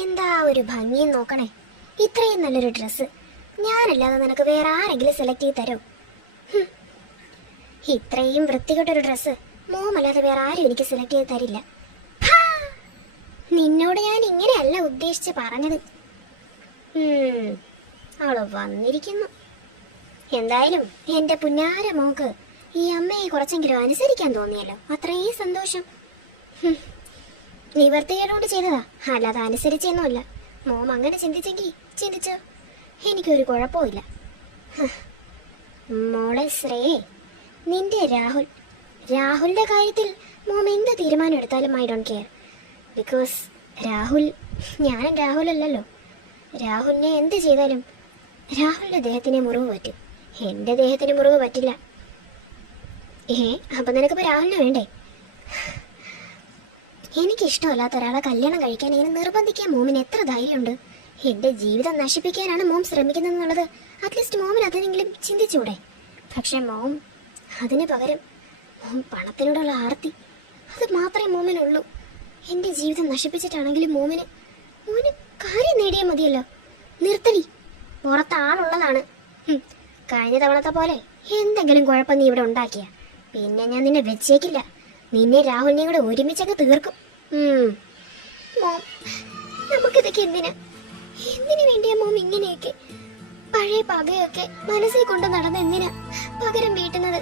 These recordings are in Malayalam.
എന്താ ഒരു ഭംഗിയും നോക്കണേ. ഇത്രയും നല്ലൊരു ഡ്രസ്സ് ഞാനല്ലാതെ നിനക്ക് വേറെ ആരെങ്കിലും സെലക്ട് ചെയ്ത് തരോ? ഇത്രയും വൃത്തികെട്ടൊരു ഡ്രസ്സ് മോമല്ലാതെ വേറെ ആരും എനിക്ക് സെലക്ട് ചെയ്ത് തരില്ല. നിന്നോട് ഞാൻ ഇങ്ങനെയല്ല ഉദ്ദേശിച്ച് പറഞ്ഞത്. അവള് വന്നിരിക്കുന്നു. എന്തായാലും എന്റെ പുന്നാര മോക്ക് ഈ അമ്മയെ കുറച്ചെങ്കിലും അനുസരിക്കാൻ തോന്നിയല്ലോ, അത്രയും സന്തോഷം. നിവർത്തികേടുകൊണ്ട് ചെയ്തതാ, അല്ലാതെ അനുസരിച്ചൊന്നുമല്ല. മോം അങ്ങനെ ചിന്തിച്ചെങ്കിൽ ചിന്തിച്ചോ, എനിക്കൊരു കുഴപ്പമില്ല. മോളെ ശ്രേയേ, നിന്റെ രാഹുലിന്റെ കാര്യത്തിൽ മോം എന്ത് തീരുമാനം എടുത്താലും ഐ ഡോണ്ട് കെയർ. ബിക്കോസ് ഞാനും രാഹുലല്ലല്ലോ. രാഹുലിനെ എന്ത് ചെയ്താലും രാഹുലിന്റെ ദേഹത്തിന് മുറിവ് പറ്റും, എന്റെ ദേഹത്തിന് മുറിവ് പറ്റില്ല. അപ്പൊ നിനക്കിപ്പോ രാഹുലിനെ വേണ്ടേ? എനിക്കിഷ്ടമല്ലാത്ത ഒരാളെ കല്യാണം കഴിക്കാൻ ഇങ്ങനെ നിർബന്ധിക്കാൻ മോമിന് എത്ര ധൈര്യമുണ്ട്? എന്റെ ജീവിതം നശിപ്പിക്കാനാണ് മോം ശ്രമിക്കുന്നതെന്നുള്ളത് അറ്റ്ലീസ്റ്റ് മോമിന് അതിനെങ്കിലും ചിന്തിച്ചൂടെ? പക്ഷെ മോം അതിന് പകരം മോം പണത്തിനോടുള്ള ആർത്തി, അത് മാത്രമേ മോമിനുള്ളൂ. എന്റെ ജീവിതം നശിപ്പിച്ചിട്ടാണെങ്കിലും മോമിന് കാര്യം നേടിയാൽ മതിയല്ലോ. നിർത്തടി, പുറത്ത് ആളുള്ളതാണ്. കഴിഞ്ഞ തവണത്തെ പോലെ എന്തെങ്കിലും കുഴപ്പം നീ ഇവിടെ ഉണ്ടാക്കിയ പിന്നെ ഞാൻ നിന്നെ വെച്ചേക്കില്ല. നിന്നെ രാഹുലിനെയും കൂടെ ഒരുമിച്ചൊക്കെ തീർക്കും. മോം, നമുക്കിതൊക്കെ എന്തിനു വേണ്ടിയാ മോം ഇങ്ങനെയൊക്കെ പഴയ പകയൊക്കെ മനസ്സിൽ കൊണ്ട് നടന്ന് എന്തിനാ പകരം വീട്ടുന്നത്?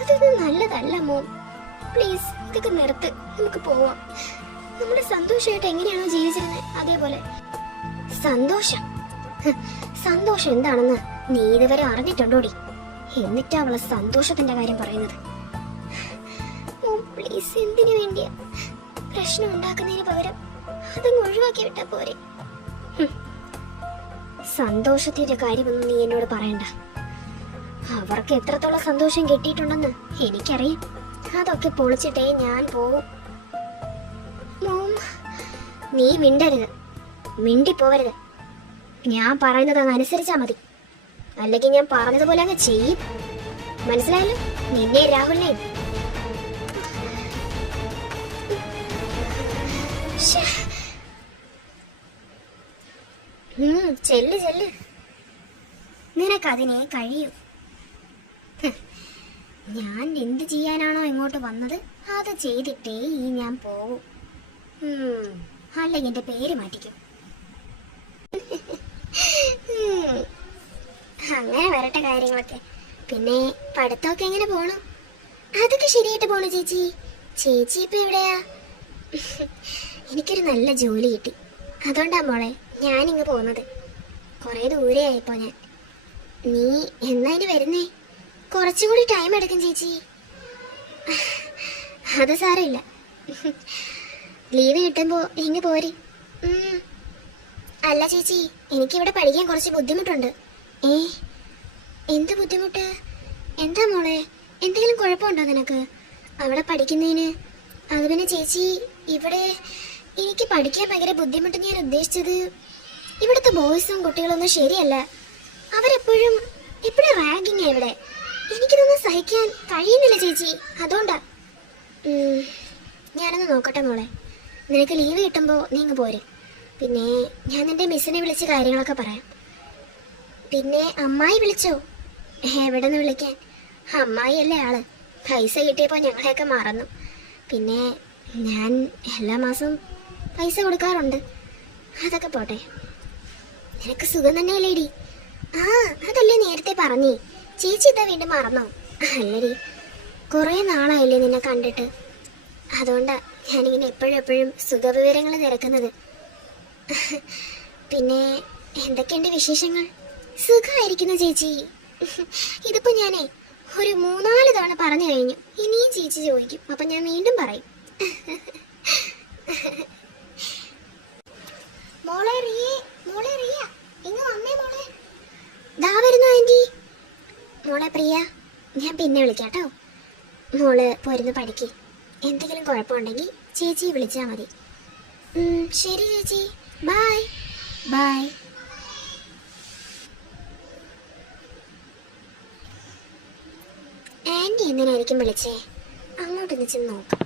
അതൊന്നും നല്ലതല്ല മോം. പ്ലീസ് ഇതൊക്കെ നിർത്ത്, നമുക്ക് പോവാം. നമ്മുടെ സന്തോഷമായിട്ട് എങ്ങനെയാണോ ജീവിച്ചിരുന്നത് അതേപോലെ. സന്തോഷം എന്താണെന്ന് നീ ഇതുവരെ അറിഞ്ഞിട്ടുണ്ടോടി? എന്നിട്ടാ അവളെ സന്തോഷത്തിന്റെ കാര്യം പറയുന്നത്. പ്ലീസ്, എന്തിനു വേണ്ടിയാ പ്രശ്നം ഉണ്ടാക്കുന്നതിന് പകരം അതങ്ങ് ഒഴിവാക്കി വിട്ടാ പോരെ? സന്തോഷത്തിന്റെ കാര്യമൊന്നും നീ എന്നോട് പറയണ്ട. അവർക്ക് എത്രത്തോളം സന്തോഷം കിട്ടിയിട്ടുണ്ടെന്ന് എനിക്കറിയാം. അതൊക്കെ പൊളിച്ചിട്ടേ ഞാൻ പോവും. മോം, നീ മിണ്ടിപ്പോവരുത്. ഞാൻ പറയുന്നത് അങ്ങ് അനുസരിച്ചാ മതി, അല്ലെങ്കിൽ ഞാൻ പറഞ്ഞതുപോലെ അങ്ങ് ചെയ്യും. മനസ്സിലായല്ലോ? നിന്നെ രാഹുലിനെയും. ചെല്ല്, നിനക്കതിനെ കഴിയൂ. ഞാൻ എന്ത് ചെയ്യാനാണോ ഇങ്ങോട്ട് വന്നത് അത് ചെയ്തിട്ടേ ഞാൻ പോവും. അല്ലെങ്കിൽ എന്റെ പേര് മാറ്റിക്കും. അങ്ങനെ വരട്ടെ കാര്യങ്ങളൊക്കെ. പിന്നെ പഠിത്തമൊക്കെ എങ്ങനെ പോണു? അതൊക്കെ ശരിയായിട്ട് പോണു ചേച്ചി. ചേച്ചി ഇപ്പൊ എവിടെയാ? എനിക്കൊരു നല്ല ജോലി കിട്ടി, അതുകൊണ്ടാ മോളെ ഞാനിങ്ങ് പോകുന്നത്. കുറെ ദൂരെ ആയിപ്പോ ഞാൻ. നീ എന്നാ ഇനി വരുന്നേ? കുറച്ചും കൂടി ടൈം എടുക്കും ചേച്ചി. അത് സാരമില്ല, ലീവ് കിട്ടുമ്പോ ഇങ്ങ് പോര്. അല്ല ചേച്ചി, എനിക്കിവിടെ പഠിക്കാൻ കുറച്ച് ബുദ്ധിമുട്ടുണ്ട്. എന്ത് ബുദ്ധിമുട്ട്? എന്താ മോളെ, എന്തെങ്കിലും കുഴപ്പമുണ്ടോ നിനക്ക് അവിടെ പഠിക്കുന്നതിന്? അത് പിന്നെ ചേച്ചി, ഇവിടെ എനിക്ക് പഠിക്കാൻ ഭയങ്കര ബുദ്ധിമുട്ട്. ഞാൻ ഉദ്ദേശിച്ചത് ഇവിടുത്തെ ബോയ്സും കുട്ടികളൊന്നും ശരിയല്ല. അവരെപ്പോഴും റാഗിങ്ങാ ഇവിടെ. എനിക്കിതൊന്നും സഹിക്കാൻ കഴിയുന്നില്ല ചേച്ചി, അതുകൊണ്ടാ. ഞാനൊന്ന് നോക്കട്ടെ മോളെ, നിനക്ക് ലീവ് കിട്ടുമ്പോൾ നീ ഇങ്ങ് പോര്. പിന്നെ ഞാൻ നിന്റെ മിസ്സിനെ വിളിച്ച് കാര്യങ്ങളൊക്കെ പറയാം. പിന്നെ അമ്മായി വിളിച്ചോ? എവിടെ നിന്ന് വിളിക്കാൻ? അമ്മായി അല്ലേ ആള്. പൈസ കിട്ടിയപ്പോൾ ഞങ്ങളെയൊക്കെ മറന്നു. പിന്നെ ഞാൻ എല്ലാ മാസവും പൈസ കൊടുക്കാറുണ്ട്. അതൊക്കെ പോട്ടെ, നിനക്ക് സുഖം തന്നെയല്ലേടി? അതല്ലേ നേരത്തെ പറഞ്ഞേ. ചേച്ചി ഇതാ വീണ്ടും മറന്നോ? അല്ലടി, കുറെ നാളായില്ലേ നിന്നെ കണ്ടിട്ട്. അതുകൊണ്ടാ ഞാനിങ്ങനെ എപ്പോഴും സുഖവിവരങ്ങൾ തിരക്കുന്നത്. പിന്നെ എന്തൊക്കെയുണ്ട് വിശേഷങ്ങൾ? സുഖമായിരിക്കുന്നു ചേച്ചി. ഇതിപ്പോ ഞാനേ ഒരു 3-4 തവണ പറഞ്ഞു കഴിഞ്ഞു. ഇനിയും ചേച്ചി ചോദിക്കും, അപ്പൊ ഞാൻ വീണ്ടും പറയും. മോളെ റിയ, ഇങ്ങ് വന്നേ മോളെ. ദാ വരുന്നു ആന്റി. മോളെ പ്രിയ, ഞാൻ പിന്നെ വിളിക്കാട്ടോ. മോള് പോരുന്ന് പഠിക്ക്. എന്തെങ്കിലും കുഴപ്പമുണ്ടെങ്കിൽ ചേച്ചിയെ വിളിച്ചാൽ മതി. ശരി ചേച്ചി, ബൈ. ആന്റി എന്തിനായിരിക്കും വിളിച്ചേ? അങ്ങോട്ടൊന്ന് ചെന്ന് നോക്കാം.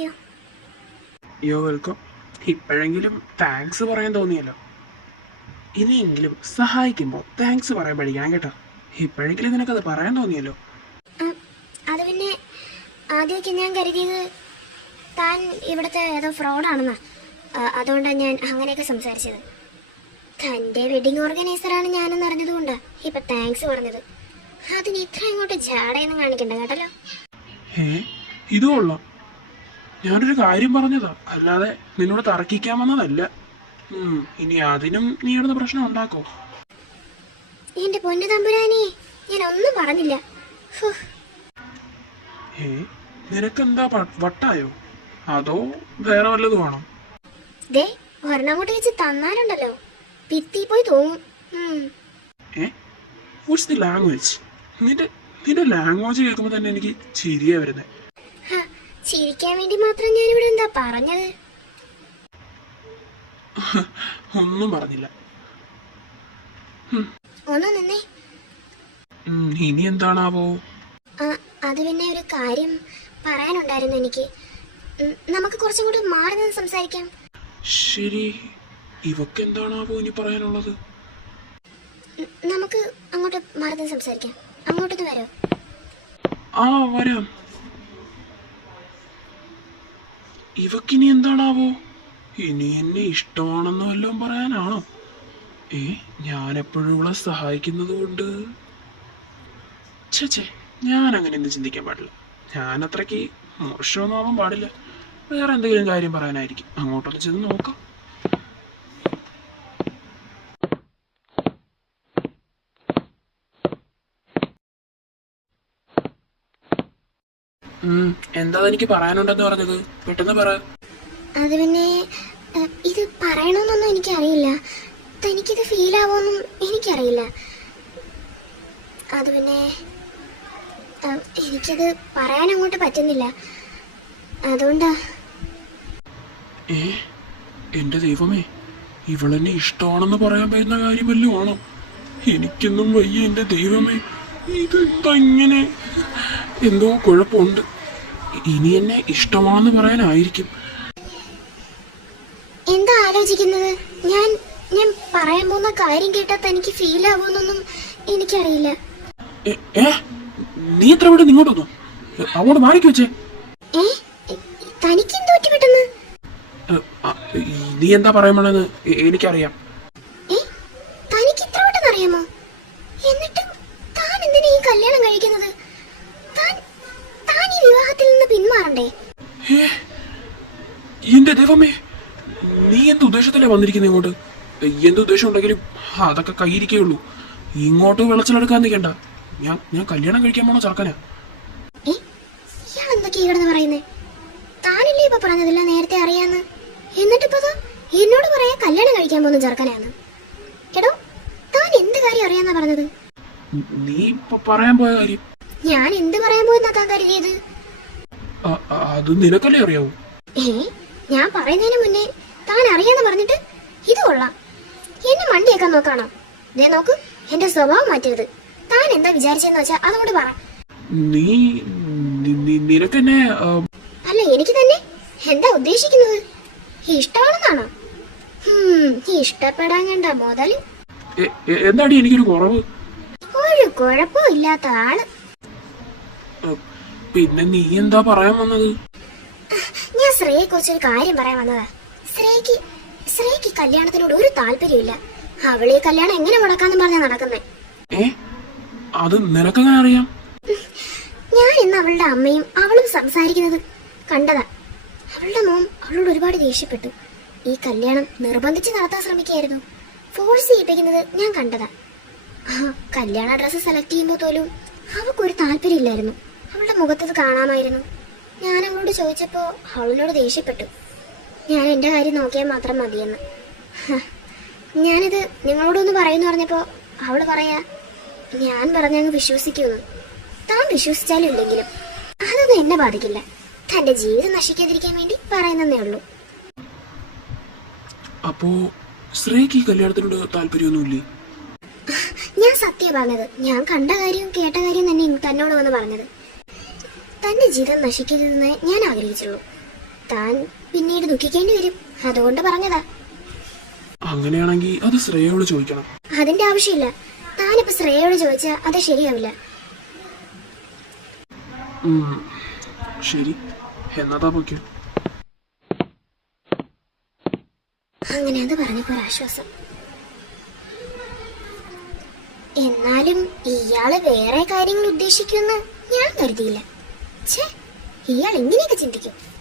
യു. യോ വെൽക്കം. ഇപ്പോഴെങ്കിലും താങ്ക്സ് പറയാൻ തോന്നിയല്ലോ. ഇനിയെങ്കിലും സഹായിക്കുമ്പോൾ താങ്ക്സ് പറയാൻ പഠിക്കണം കേട്ടോ. ഇപ്പോഴെങ്കിലും നിനക്കത് പറയാൻ തോന്നിയല്ലോ. അത് പിന്നെ ആദ്യമൊക്കെ ഞാൻ കരുതിയത് താൻ ഇവിടുത്തെ ഏതോ ഫ്രോഡാണെന്നാ. അതുകൊണ്ടാണ് ഞാൻ അങ്ങനെയൊക്കെ സംസാരിച്ചത്. തൻ്റെ വെഡിങ് ഓർഗനൈസറാണ് ഞാനെന്ന് അറിഞ്ഞതുകൊണ്ടാ ഇപ്പം താങ്ക്സ് പറഞ്ഞത്. അതിന് ഇത്ര ഇങ്ങോട്ട് ജാടയൊന്നും കാണിക്കണ്ട കേട്ടല്ലോ. ഇത് കൊള്ളാം. ഞാനൊരു കാര്യം പറഞ്ഞതാ, അല്ലാതെ നിന്നോട് തർക്കിക്കാൻ വന്നതല്ല. ഇനി അതിനും നീ ഇടുന്ന പ്രശ്നം ഉണ്ടാക്കോ? എന്റെ പൊന്നു തമ്പുരാനെ, ഞാൻ ഒന്നും പറഞ്ഞില്ല. നിനക്കെന്താ വട്ടായോ, അതോ വേറെ വല്ലതും ആണോ? ദേ ഒരെണ്ണം കൂട്ടി വെച്ച് തന്നാലുണ്ടല്ലോ ഭിത്തി പോയി തോന്നും. Watts the language? നിന്റെ ലാംഗ്വേജ് കേൾക്കുമ്പോൾ തന്നെ എനിക്ക് ചിരിയാ വരുന്നത്. ചിരിക്കാൻ വേണ്ടി മാത്രം ഞാനിവിടെ എന്താ പറഞ്ഞത്? ഒന്നും പറഞ്ഞില്ല. ഒന്ന് നിന്നേ. ഇനി എന്താണാവോ? അത് പിന്നെ ഒരു കാര്യം പറയാനുണ്ടായിരുന്നു എനിക്ക്. നമുക്ക് കുറച്ചും കൂടി മാറി നിന്ന് സംസാരിക്കാം. ശരി, ഇവക്ക് എന്താണാവോ ഇനി പറയാനുള്ളത്? നമുക്ക് അങ്ങോട്ട് മാറി നിന്ന് സംസാരിക്കാം. അങ്ങോട്ടൊന്ന് വരോ? ആ വരാം. ഇവക്കിനി എന്താണാവോ? ഇനി എന്നെ ഇഷ്ടമാണെന്ന് വല്ലതും പറയാനാണോ? ഞാൻ എപ്പോഴും ഇവളെ സഹായിക്കുന്നത് കൊണ്ട് ചേ, ഞാൻ അങ്ങനെ ഒന്നും ചിന്തിക്കാൻ പാടില്ല. ഞാൻ അത്രയ്ക്ക് മോശമൊന്നും ആവാൻ പാടില്ല. വേറെ എന്തെങ്കിലും കാര്യം പറയാനായിരിക്കും. അങ്ങോട്ടൊന്ന് ചെന്ന് നോക്കാം. എന്താ എനിക്ക് പറയാനുണ്ടെന്ന് പറഞ്ഞത്? പെട്ടെന്ന് പറ. അത് പിന്നെ ഇത് പറയണമെന്നൊന്നും എനിക്കറിയില്ല. തനിക്കിത് ഫീൽ ആവുമെന്നും എനിക്കറിയില്ല. അത് പിന്നെ എനിക്കത് പറയാൻ അങ്ങോട്ട് പറ്റുന്നില്ല. അതുകൊണ്ടാ. എന്റെ ദൈവമേ, ഇവളെന്നെ ഇഷ്ടമാണെന്ന് പറയാൻ പറ്റുന്ന കാര്യമല്ലോ ആണോ? എനിക്കൊന്നും വയ്യ എന്റെ ദൈവമേ. ഇത് ഇങ്ങനെ എന്തോ കുഴപ്പമുണ്ട്. ഇനി എന്നെ ഇഷ്ടമാണെന്ന് പറയാനായിരിക്കും. എന്താ ആലോചിക്കുന്നത്? ഞാൻ പറയാൻ പോകുന്ന കാര്യം കേട്ടാ തനിക്ക് ഫീൽ ആവുമെന്നൊന്നും എനിക്കറിയില്ല. നീ എത്ര വീട് ഇങ്ങോട്ട് വന്നു? അങ്ങോട്ട് മാറിക്ക് വെച്ചേ. തനിക്ക് എന്തോ പെട്ടെന്ന്? നീ എന്താ പറയാമെന്ന് എനിക്കറിയാം. തനിക്ക് ഇത്ര പെട്ടെന്ന് അറിയാമോ? എന്നിട്ടും താൻ എന്തിനാ ഈ കല്യാണം കഴിക്കുന്നത്? താൻ ഈ വിവാഹത്തിൽ നിന്ന് പിന്മാറണ്ടേ? എന്റെ ദൈവമേ, നീ എന്ത് ഉദ്ദേശത്തിലാ വന്നിരിക്കുന്നത് ഇങ്ങോട്ട്? എന്ത് ഉദ്ദേശം ഉണ്ടെങ്കിലും അതൊക്കെ കയ്യിരിക്കുള്ളൂ. ഇങ്ങോട്ട് വിളച്ചിലെടുക്കാൻ നിൽക്കണ്ട. ഞാൻ കല്യാണം കഴിക്കാൻ പോണ ചെറുക്കനാ. ഇയാൾ എന്തൊക്കെയാ കിടന്ന് പറയുന്നേ? താനല്ലേ ഇപ്പൊ പറഞ്ഞതില്ല നേരത്തെ അറിയാന്ന്? എന്നിട്ടിപ്പോ എന്നോട് പറയാ കല്യാണം കഴിക്കാൻ പോകുന്ന ചെറുക്കനാന്ന്. എടോ, താൻ എന്ത് കാര്യം അറിയാന്നാ പറഞ്ഞത്? നീ ഇപ്പൊ പറയാൻ പോയ കാര്യം? ഞാൻ എന്ത് പറയാൻ പോയെന്നാ താൻ കരുതിയത്? അത് നിനക്കല്ലേ അറിയാവൂ. ഞാൻ പറയുന്നതിന് മുന്നേ താൻ അറിയാന്ന് പറഞ്ഞിട്ട് ഇത് കൊള്ളാം. എന്നെ മണ്ടിയേക്കാൻ നോക്കാണോ? ദേ നോക്ക്, എന്റെ സ്വഭാവം മാറ്റരുത്. താൻ എന്താ വിചാരിച്ചെന്ന് വെച്ചാ അതുകൊണ്ട് പറ. നിനക്കെന്നെ അല്ല, എനിക്ക് തന്നെ. എന്താ ഉദ്ദേശിക്കുന്നത്? ഇഷ്ടമാണെന്നാണോ? ഇഷ്ടപ്പെടാൻ കണ്ട മുതല്. എന്താടി എനിക്കൊരു കുറവ്? ഒരു കുഴപ്പവും ഇല്ലാത്ത ആള്. പിന്നെ നീ എന്താ പറയാൻ വന്നത്? ഞാൻ ശ്രേയെ കുറിച്ചൊരു കാര്യം പറയാൻ വന്നതാ. ശ്രേയ്ക്ക് കല്യാണത്തിനോട് ഒരു താല്പര്യമില്ല. അവളീ കല്യാണം എങ്ങനെ മുടക്കാന്ന് പറഞ്ഞാ നടക്കുന്നേ. അത് നിനക്കെങ്ങനെ അറിയാം? ഞാൻ ഇന്ന് അവളുടെ അമ്മയും അവളും സംസാരിക്കുന്നത് കണ്ടതാ. അവളുടെ മോൻ അവളോട് ഒരുപാട് ദേഷ്യപ്പെട്ടു. ഈ കല്യാണം നിർബന്ധിച്ച് നടത്താൻ ശ്രമിക്കുകയായിരുന്നു. ഫോഴ്സ് ചെയ്യിപ്പിക്കുന്നത് ഞാൻ കണ്ടതാ. കല്യാണ ഡ്രസ്സ് സെലക്ട് ചെയ്യുമ്പോൾ പോലും അവൾക്കൊരു താല്പര്യമില്ലായിരുന്നു. അവളുടെ മുഖത്തത് കാണാമായിരുന്നു. ഞാൻ അവളോട് ചോദിച്ചപ്പോൾ അവളിനോട് ദേഷ്യപ്പെട്ടു. ഞാൻ എൻ്റെ കാര്യം നോക്കിയാൽ മാത്രം മതിയെന്ന്. ഞാനിത് നിങ്ങളോടൊന്ന് പറയുന്നു പറഞ്ഞപ്പോൾ അവള് പറയാ ഞാൻ പറഞ്ഞങ്ങ് വിശ്വസിക്കുമെന്ന്. താൻ വിശ്വസിച്ചാലും ഇല്ലെങ്കിലും അതൊന്നും എന്നെ ബാധിക്കില്ല. തന്റെ ജീവിതം നശിക്കാതിരിക്കാൻ വേണ്ടി പറയുന്നേ ഉള്ളൂ. അപ്പോ ശ്രേയ്ക്ക് ഈ കല്യാണത്തിനോട് താല്പര്യമൊന്നുമില്ലേ? ഞാൻ സത്യം പറഞ്ഞത്. ഞാൻ കണ്ട കാര്യവും കേട്ട കാര്യം തന്നെ തന്നോട് വന്ന് പറഞ്ഞത്. തന്റെ ജീവിതം നശിക്കരുതെന്ന് ഞാൻ ആഗ്രഹിച്ചുള്ളൂ. താൻ പിന്നീട് ദുഃഖിക്കേണ്ടി വരും. അതുകൊണ്ട് പറഞ്ഞതാ. അങ്ങനെയാണെങ്കിൽ അത് ശ്രേയയോട് ചോദിക്കണം. അതിന്റെ ആവശ്യമില്ല. താനിപ്പോ ശ്രേയയോട് ചോദിച്ചാ അത് ശരിയാവില്ല. ശരി, എന്നതാ പൊയ്ക്കോ. അങ്ങനെ അത് പറഞ്ഞപ്പോ ഒരാശ്വാസം. എന്നാലും ഇയാള് വേറെ കാര്യങ്ങൾ ഉദ്ദേശിക്കുമെന്ന് ഞാൻ കരുതിയില്ല. ഛേ, ഇയാൾ ഇങ്ങനെയൊക്കെ ചിന്തിക്കും.